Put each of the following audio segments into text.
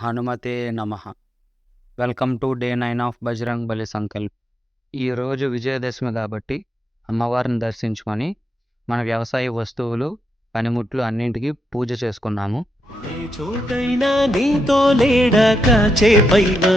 హనుమతే నమః. Welcome to day 9 of Bajrang బలి సంకల్ప్. ఈరోజు విజయదశమి కాబట్టి అమ్మవారిని దర్శించుకొని మన వ్యవసాయ వస్తువులు పనిముట్లు అన్నింటికి పూజ చేసుకున్నాము. ఏ చోటైనా నీతో లేడాక చేపైనా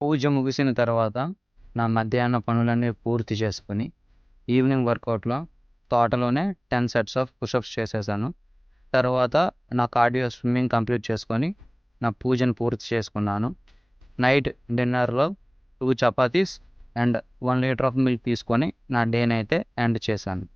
పూజ ముగిసిన తర్వాత నా మధ్యాహ్న పనులన్నీ పూర్తి చేసుకుని ఈవినింగ్ వర్కౌట్లో తోటలోనే 10 సెట్స్ ఆఫ్ పుషప్స్ చేసేసాను. తర్వాత నా కార్డియో స్విమ్మింగ్ కంప్లీట్ చేసుకొని నా పూజను పూర్తి చేసుకున్నాను. నైట్ డిన్నర్లో 2 chapatis and 1 litre of milk తీసుకొని నా డేని అయితే ఎండ్ చేశాను.